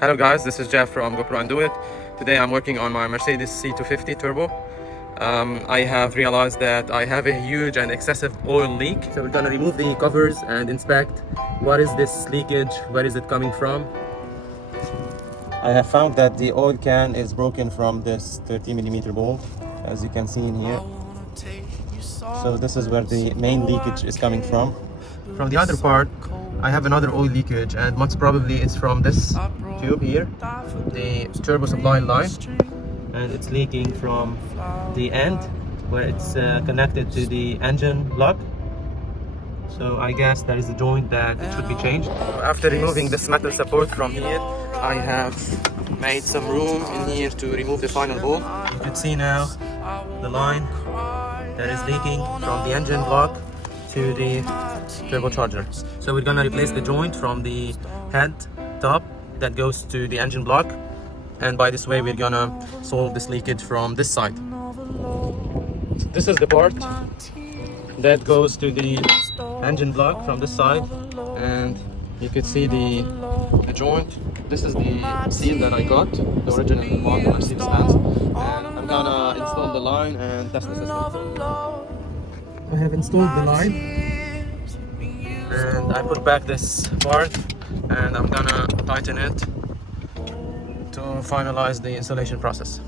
Hello guys, this is Jeff from GoPro Do It. Today I'm working on my Mercedes C250 Turbo. I have realized that I have a huge and excessive oil leak. So we're gonna remove the covers and inspect what is this leakage, where is it coming from. I have found that the oil can is broken from this 30mm bolt, as you can see in here. So this is where the main leakage is coming from. From the other part, I have another oil leakage, and most probably it's from this tube here, the turbo supply line, and it's leaking from the end where it's connected to the engine block. So I guess there is a joint that should be changed. After removing this metal support from here, I have made some room in here to remove the final bolt. You can see now the line that is leaking from the engine block to the turbocharger. So we're gonna replace the joint from the head top that goes to the engine block, and by this way we're gonna solve this leakage from this side. This is the part that goes to the engine block from this side, and you can see the joint. This is the seal that I got, the original one, the Mercedes Benz, and I'm gonna install the line and test the system. I have installed the line, and I put back this part, and I'm gonna tighten it to finalize the installation process.